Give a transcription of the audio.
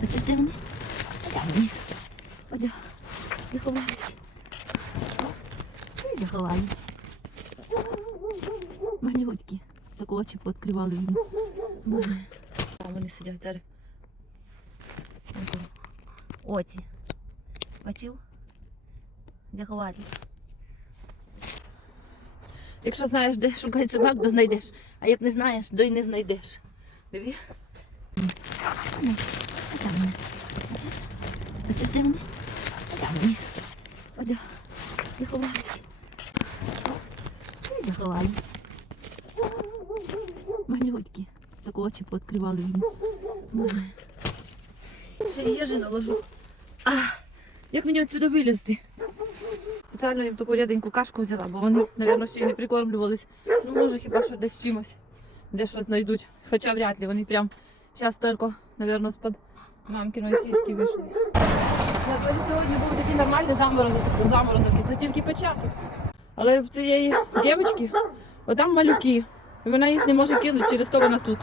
Хочеш ти мене? Дай мені. Ода. Заховаюсь. Ой, Заховаюсь. Малютки. Так очі пооткривали. Боже. А вони сидять зараз. Оці. Бачив? Заховались. Якщо знаєш, де шукати собак, то знайдеш. А як не знаєш, то й не знайдеш. Диві. Бачиш, де мене? Дай мені. Ода. Заховаюсь. Ой, Заховались. Малютки. Так очі пооткривали мені. Ще їжі наложу. А, як мені отсюди вилізти? Спеціально їм таку ряденьку кашку взяла, бо вони, мабуть, ще й не прикормлювались. Ну, може, хіба що десь чимось, де щось знайдуть. Хоча вряд ли, вони прям зараз тільки, мабуть, з-під мамкиної російські вийшли. На дворі сьогодні був такий нормальний заморозок, заморозок, і це тільки початок. Але в цієї дівчинки, отам малюки, і вона їх не може кинути, через то вона тут.